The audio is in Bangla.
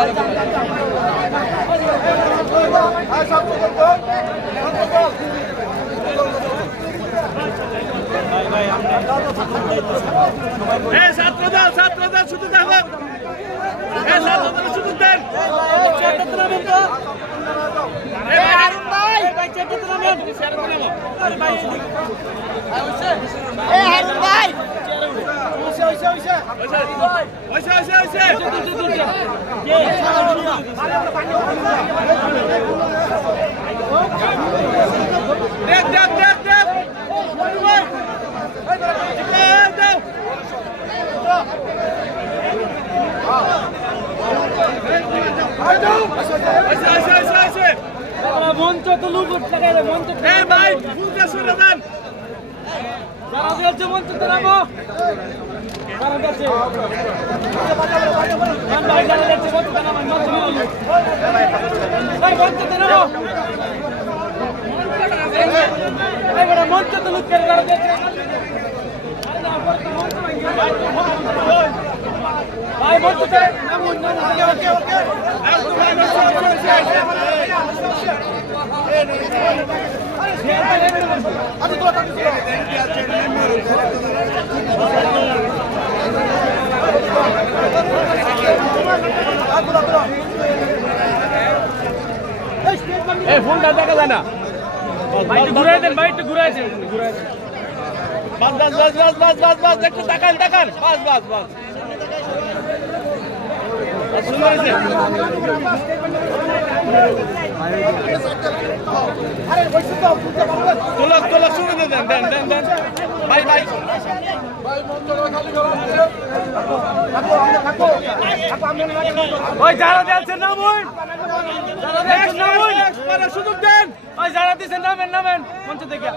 এ ছাত্র দল ছাত্র দল শুধু দেখো এ ছাত্র দল শুধু দেন ভাই মঞ্চ তো লুক লাগাই রে মঞ্চ এ ভাই ফুলটা সরে দেন যারা দিয়েছে মঞ্চ নামো যারা দিয়েছে মান ভাই যারা দিয়েছে মঞ্চ তো নামো মঞ্চ নামো ভাই মঞ্চ তো নামো ভাই বড় মঞ্চ তো লুক করে যারা দিয়েছে ভাই মঞ্চ তো নামো নামো ওকে ওকে এই ফোনটা দেখা যায় না। একটু ঘুরাই দেন ভাই ঘুরাই দেন ঘুরাই দেন। বাস বাস বাস বাস বাস বাস বাস একটু তাকান তাকান। বাস বাস বাস। বাস, শুরু হয়েছে। তোলক তোলক শুরু দেন দেন দেন দেন। ভাই ভাই ওই যারা দিয়েছে নামুন পরে সুযোগ দেন। ওই যারা দিয়েছে নামেন নামেন। মঞ্চ থেকে